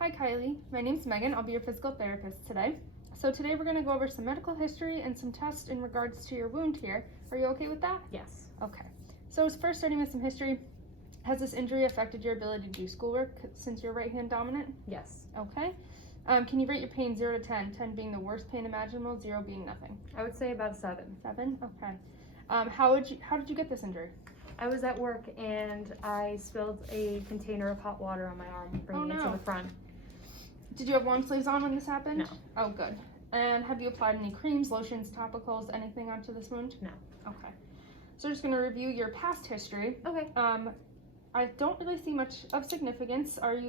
Hi Kylie, my name's Megan. I'll be your physical therapist today. So today we're going to go over some medical history and some tests in regards to your wound here. Are you okay with that? Yes. Okay. So first starting with some history, has this injury affected your ability to do schoolwork since you're right hand dominant? Yes. Okay. Can you rate your pain 0 to 10, 10 being the worst pain imaginable, 0 being nothing? I would say about 7. 7? Okay. How did you get this injury? I was at work and I spilled a container of hot water on my arm, bringing it to the front. Did you have long sleeves on when this happened? No. Oh, good. And have you applied any creams, lotions, topicals, anything onto this wound? No. Okay. So we're just going to review your past history. Okay. I don't really see much of significance. I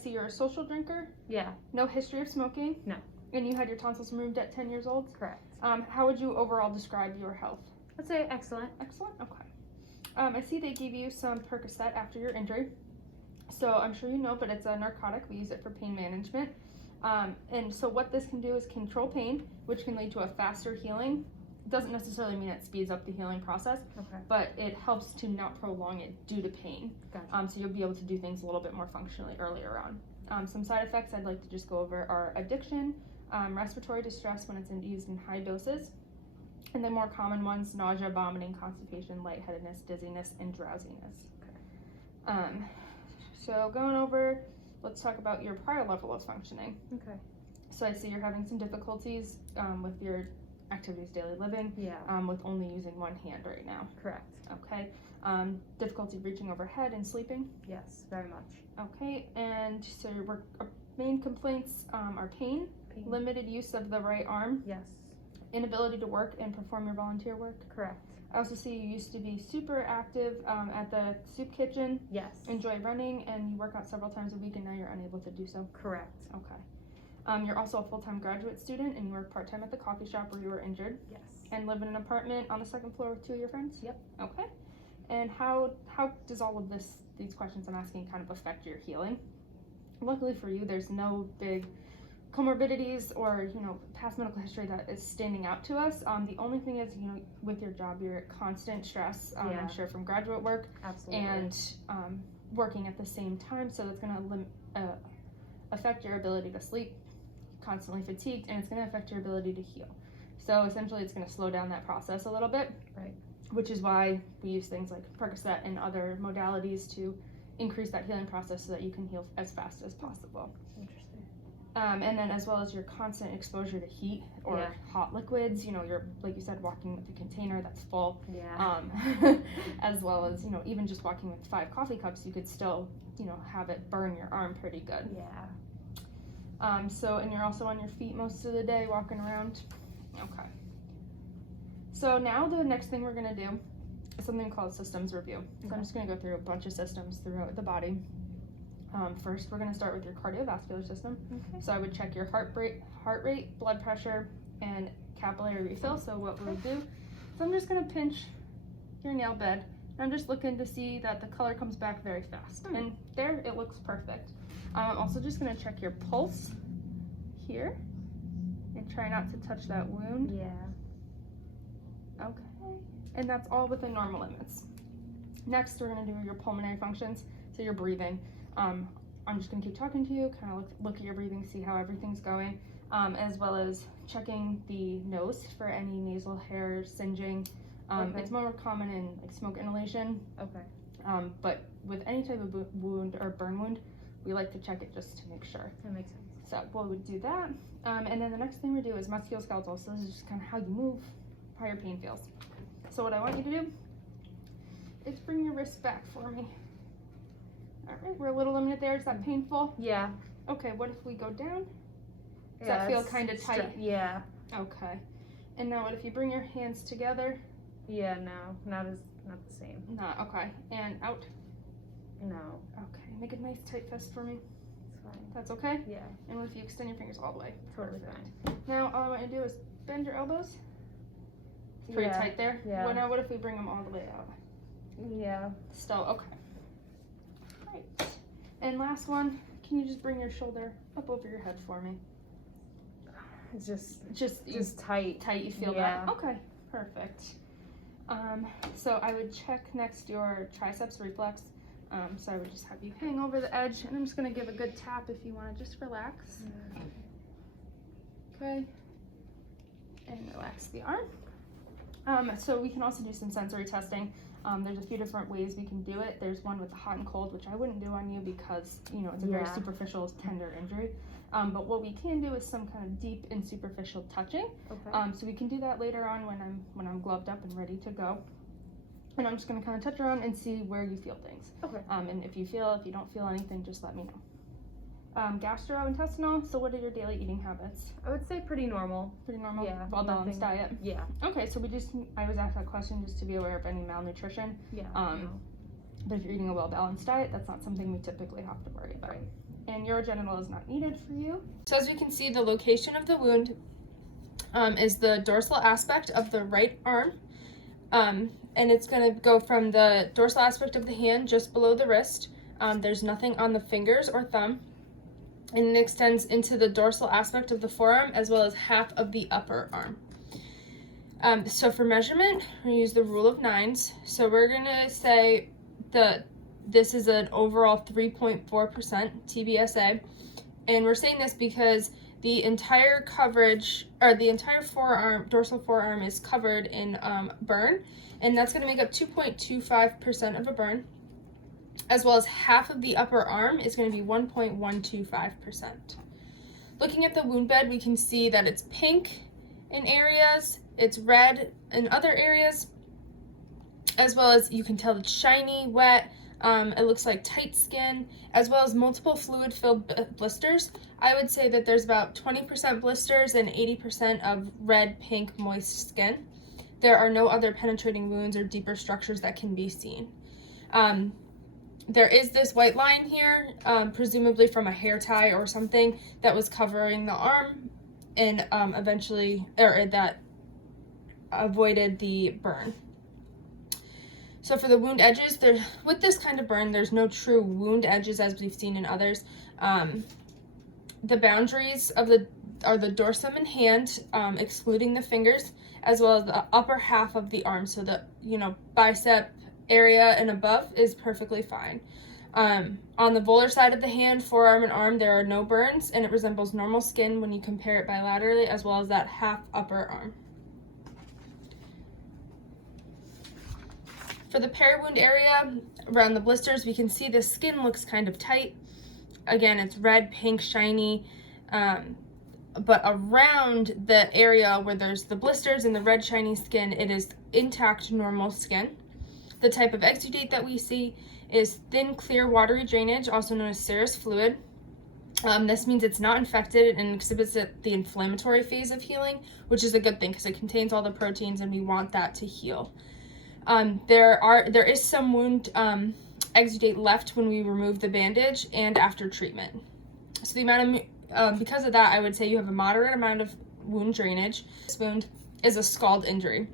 see you're a social drinker? Yeah. No history of smoking? No. And you had your tonsils removed at 10 years old? Correct. How would you overall describe your health? I'd say excellent. Excellent? Okay. I see they gave you some Percocet after your injury. So I'm sure you know, but it's a narcotic. We use it for pain management. And so what this can do is control pain, which can lead to a faster healing. It doesn't necessarily mean it speeds up the healing process, Okay. but it helps to not prolong it due to pain. Gotcha. So you'll be able to do things a little bit more functionally earlier on. Some side effects I'd like to just go over are addiction, respiratory distress when it's used in high doses, and the more common ones, nausea, vomiting, constipation, lightheadedness, dizziness, and drowsiness. Okay. So going over, let's talk about your prior level of functioning. Okay. So I see you're having some difficulties with your activities, daily living, Yeah. with only using one hand right now. Correct. Okay. Difficulty reaching overhead and sleeping. Yes, very much. Okay. And so your main complaints are pain, limited use of the right arm, Yes. inability to work and perform your volunteer work. Correct. I also see you used to be super active at the soup kitchen, Yes. enjoy running, and you work out several times a week, and now you're unable to do so. Correct. Okay. You're also a full-time graduate student, and you work part-time at the coffee shop where you were injured, Yes. and live in an apartment on the second floor with 2 of your friends? Yep. Okay. And how does all of these questions I'm asking kind of affect your healing? Luckily for you, there's no big comorbidities or past medical history that is standing out to us. The only thing is with your job you're at constant stress, Yeah. I'm sure from graduate work. Absolutely. And working at the same time, so that's going to affect your ability to sleep, constantly fatigued, and it's going to affect your ability to heal. So essentially it's going to slow down that process a little bit. Right. Which is why we use things like Percocet and other modalities to increase that healing process so that you can heal as fast as possible. Interesting. And then as well as your constant exposure to heat or Yeah. hot liquids, you're, like you said, walking with a container that's full. Yeah. As well as, even just walking with 5 coffee cups, you could still, have it burn your arm pretty good. Yeah. And you're also on your feet most of the day walking around. Okay. So now the next thing we're gonna do is something called systems review. So Okay. I'm just gonna go through a bunch of systems throughout the body. First, we're gonna start with your cardiovascular system. Okay. So I would check your heart rate, blood pressure, and capillary refill. So what we would do, so I'm just gonna pinch your nail bed. And I'm just looking to see that the color comes back very fast. And there, it looks perfect. I'm also just gonna check your pulse here and try not to touch that wound. Yeah. Okay. And that's all within normal limits. Next, we're gonna do your pulmonary functions. So your breathing. I'm just gonna keep talking to you, kind of look at your breathing, see how everything's going, as well as checking the nose for any nasal hair singeing. Okay. It's more common in like smoke inhalation, Okay. but with any type of wound or burn wound, we like to check it just to make sure. That makes sense. So we would do that. And then the next thing we do is musculoskeletal. So this is just kind of how you move, how your pain feels. So what I want you to do is bring your wrist back for me. All right, we're a little limited there. Is that painful? Yeah. Okay, what if we go down? Does that feel kind of tight? Yeah. Okay. And now what if you bring your hands together? Yeah, no. Not the same. Not, okay. And out. No. Okay, make a nice tight fist for me. It's fine. That's okay? Yeah. And what if you extend your fingers all the way? Totally Perfect. Now all I want you to do is bend your elbows. It's pretty Yeah, tight there. yeah. Well, now what if we bring them all the way out? Yeah. Still, okay. Right. And last one, can you just bring your shoulder up over your head for me? It's just Just tight. tight, you feel Yeah. that? Okay, perfect. So I would check next your triceps reflex, So I would just have you hang over the edge, and I'm just gonna give a good tap if you wanna just relax. Okay, and relax the arm. So we can also do some sensory testing. There's a few different ways we can do it. There's one with the hot and cold, which I wouldn't do on you because, you know, it's a very superficial, tender injury. But what we can do is some kind of deep and superficial touching. Okay. So we can do that later on when I'm gloved up and ready to go. And I'm just gonna kind of touch around and see where you feel things. Okay. And if you don't feel anything, just let me know. Gastrointestinal, so what are your daily eating habits? I would say pretty normal. Pretty normal? Yeah. Well-balanced diet? Yeah. Okay, so I was asked that question just to be aware of any malnutrition. Yeah. But if you're eating a well-balanced diet, that's not something we typically have to worry about. Right. And urogenital is not needed for you. So as we can see, the location of the wound is the dorsal aspect of the right arm. And it's gonna go from the dorsal aspect of the hand just below the wrist. There's nothing on the fingers or thumb. And it extends into the dorsal aspect of the forearm as well as half of the upper arm. So for measurement, we're gonna use the rule of nines. So we're gonna say that this is an overall 3.4% TBSA. And we're saying this because the entire coverage, or the entire forearm, dorsal forearm is covered in burn. And that's gonna make up 2.25% of a burn, as well as half of the upper arm is going to be 1.125%. Looking at the wound bed, we can see that it's pink in areas, it's red in other areas, as well as you can tell it's shiny, wet, it looks like tight skin, as well as multiple fluid-filled blisters. I would say that there's about 20% blisters and 80% of red, pink, moist skin. There are no other penetrating wounds or deeper structures that can be seen. There is this white line here, presumably from a hair tie or something that was covering the arm and that avoided the burn. So for the wound edges, with this kind of burn, there's no true wound edges as we've seen in others. The boundaries are the dorsum and hand, excluding the fingers, as well as the upper half of the arm. So the bicep area and above is perfectly fine. On the volar side of the hand, forearm, and arm, there are no burns, and it resembles normal skin when you compare it bilaterally, as well as that half upper arm. For the peri-wound area, around the blisters, we can see the skin looks kind of tight. Again, it's red, pink, shiny, but around the area where there's the blisters and the red, shiny skin, it is intact, normal skin. The type of exudate that we see is thin, clear, watery drainage, also known as serous fluid. This means it's not infected and exhibits the inflammatory phase of healing, which is a good thing because it contains all the proteins and we want that to heal. There is some wound exudate left when we remove the bandage and after treatment. So the amount of, because of that, I would say you have a moderate amount of wound drainage. This wound is a scald injury.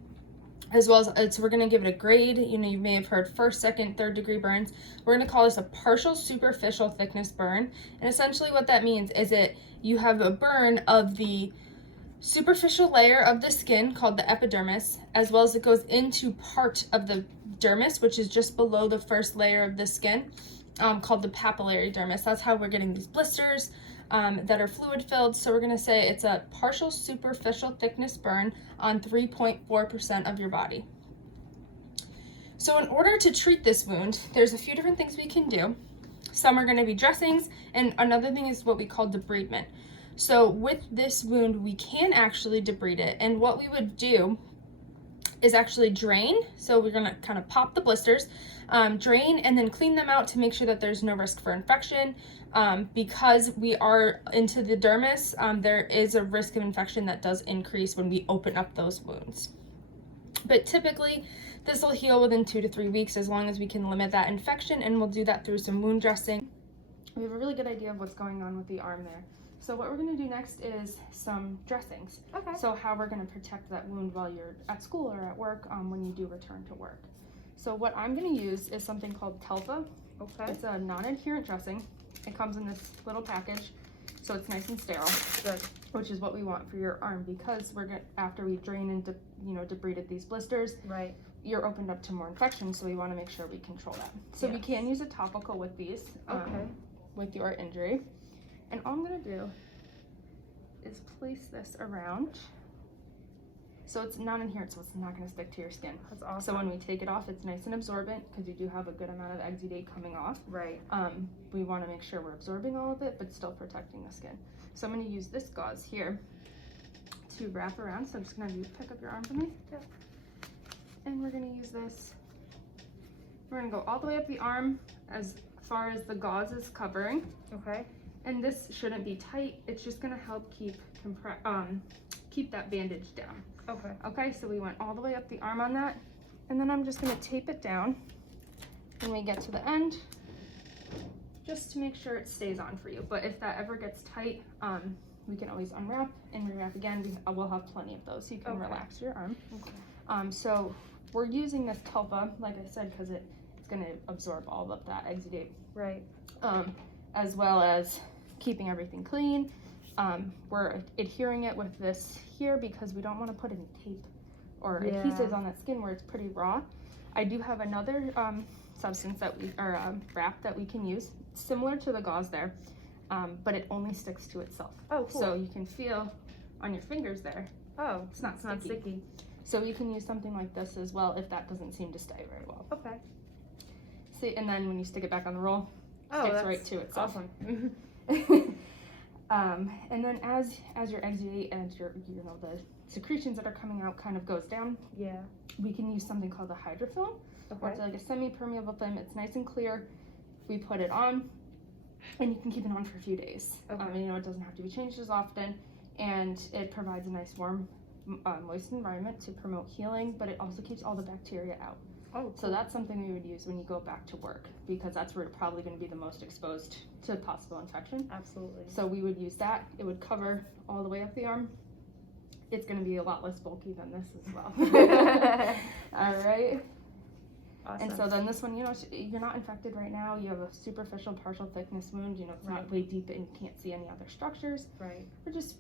As well as, so we're going to give it a grade. You may have heard 1st, 2nd, 3rd degree burns. We're going to call this a partial superficial thickness burn. And essentially what that means is that you have a burn of the superficial layer of the skin called the epidermis, as well as it goes into part of the dermis, which is just below the first layer of the skin, called the papillary dermis. That's how we're getting these blisters that are fluid filled. So we're going to say it's a partial superficial thickness burn on 3.4% of your body. So in order to treat this wound, there's a few different things we can do. Some are going to be dressings, and another thing is what we call debridement. So with this wound, we can actually debride it, and what we would do is actually drain. So we're going to kind of pop the blisters, drain, and then clean them out to make sure that there's no risk for infection. Because we are into the dermis, there is a risk of infection that does increase when we open up those wounds. But typically, this will heal within 2 to 3 weeks as long as we can limit that infection, and we'll do that through some wound dressing. We have a really good idea of what's going on with the arm there. So what we're going to do next is some dressings. Okay. So how we're going to protect that wound while you're at school or at work when you do return to work. So what I'm going to use is something called Telfa. Okay. It's a non-adherent dressing. It comes in this little package, so it's nice and sterile. Good. Which is what we want for your arm, because after we drain and debrided these blisters, right, you're opened up to more infection, so we want to make sure we control that. So we Yes. can use a topical with these, Okay. with your injury. And all I'm gonna do is place this around. So it's non-adherent, so it's not gonna stick to your skin. That's awesome. So when we take it off, it's nice and absorbent because you do have a good amount of exudate coming off. Right. We want to make sure we're absorbing all of it, but still protecting the skin. So I'm going to use this gauze here to wrap around. So I'm just going to have you pick up your arm for me. Yep. And we're going to use this. We're going to go all the way up the arm as far as the gauze is covering. Okay. And this shouldn't be tight. It's just going to help keep that bandage down. Okay. Okay, so we went all the way up the arm on that. And then I'm just going to tape it down when we get to the end, just to make sure it stays on for you. But if that ever gets tight, we can always unwrap and rewrap again. We'll have plenty of those, so you can Okay. relax your arm. Okay. So we're using this Telpa, like I said, because it's going to absorb all of that exudate, Right. as well as keeping everything clean. We're adhering it with this here because we don't want to put any tape or Yeah. adhesives on that skin where it's pretty raw. I do have another substance that wrap that we can use, similar to the gauze there, but it only sticks to itself. Oh, cool. So you can feel on your fingers there, Oh, it's not sticky. sticky. So we can use something like this as well if that doesn't seem to stay very well. Okay. See, and then when you stick it back on the roll, Oh, sticks that's right to itself. awesome. And then as your exudate and your the secretions that are coming out kind of goes down, Yeah. we can use something called a hydrofilm, or Okay. it's like a semi-permeable film. It's nice and clear. We put it on, and you can keep it on for a few days. Okay. It doesn't have to be changed as often, and it provides a nice warm, moist environment to promote healing, but it also keeps all the bacteria out. Oh, So that's something we would use when you go back to work, because that's where you're probably going to be the most exposed to possible infection. absolutely. So we would use that. It would cover all the way up the arm. It's going to be a lot less bulky than this as well. All right. Awesome. And so then this one, you're not infected right now. You have a superficial partial thickness wound. It's Right. not way deep and you can't see any other structures. Right.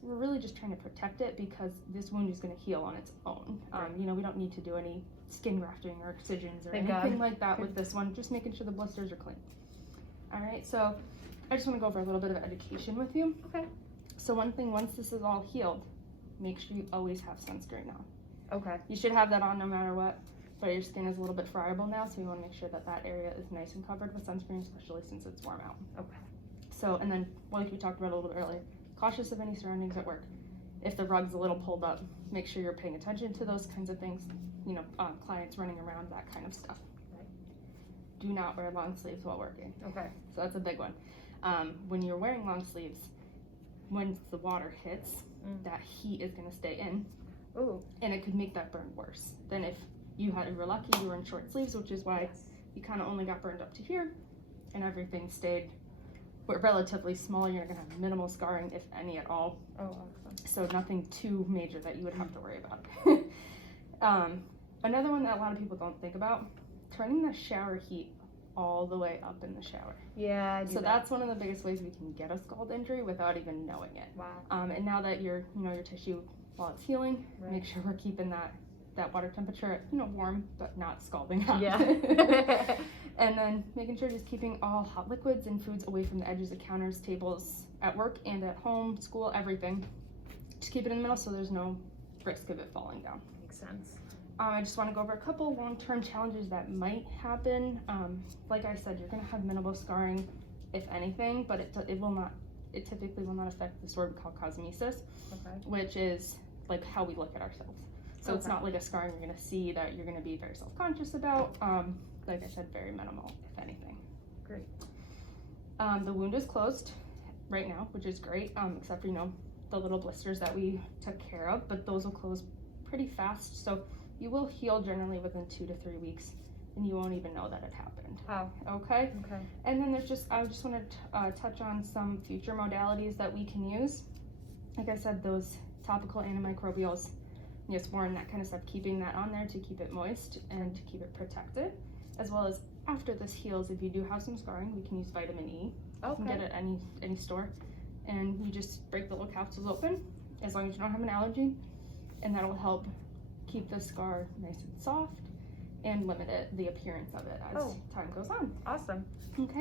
We're really just trying to protect it because this wound is going to heal on its own. Right. We don't need to do any skin grafting or excisions or Thank anything God. like that with this one. Just making sure the blisters are clean. All right. So I just want to go over a little bit of education with you. Okay. So one thing, once this is all healed, make sure you always have sunscreen on. Okay. You should have that on no matter what, but your skin is a little bit friable now, so we want to make sure that that area is nice and covered with sunscreen, especially since it's warm out. Okay. So, and then, like we talked about a little bit earlier, cautious of any surroundings at work. If the rug's a little pulled up, make sure you're paying attention to those kinds of things. Clients running around, that kind of stuff. Right. Do not wear long sleeves while working. Okay. So that's a big one. When you're wearing long sleeves, when the water hits, that heat is going to stay in, Ooh. and it could make that burn worse than if you were lucky you were in short sleeves, which is why Yes. you kind of only got burned up to here, and everything stayed relatively small. You're going to have minimal scarring, if any at all. Oh, awesome. So nothing too major that you would have to worry about. Another one that a lot of people don't think about, turning the shower heat all the way up in the shower. Yeah, I do So that. that's one of the biggest ways we can get a scald injury without even knowing it. Wow. And now that your tissue, while it's healing, Right. make sure we're keeping that water temperature at, warm, but not scalding hot. Yeah. And then making sure just keeping all hot liquids and foods away from the edges of counters, tables, at work and at home, school, everything. Just keep it in the middle so there's no risk of it falling down. Makes sense. I just want to go over a couple long-term challenges that might happen. Like I said, you're going to have minimal scarring, if anything, but it typically will not affect this word we call cosmesis, Okay. which is like how we look at ourselves. So it's Okay. not like a scarring you're going to see that you're going to be very self-conscious about. Like I said, very minimal, if anything. Great. The wound is closed right now, which is great, except for, the little blisters that we took care of, but those will close pretty fast. So you will heal generally within 2 to 3 weeks, and you won't even know that it happened. Wow. Okay? Okay. And then I just want to touch on some future modalities that we can use. Like I said, those topical antimicrobials, Neosporin, that kind of stuff, keeping that on there to keep it moist and to keep it protected. As well as after this heals, if you do have some scarring, we can use vitamin E. You can get it at any store. And you just break the little capsules open, as long as you don't have an allergy, and that'll help keep the scar nice and soft and limit the appearance of it as Oh. time goes on. Awesome. Okay.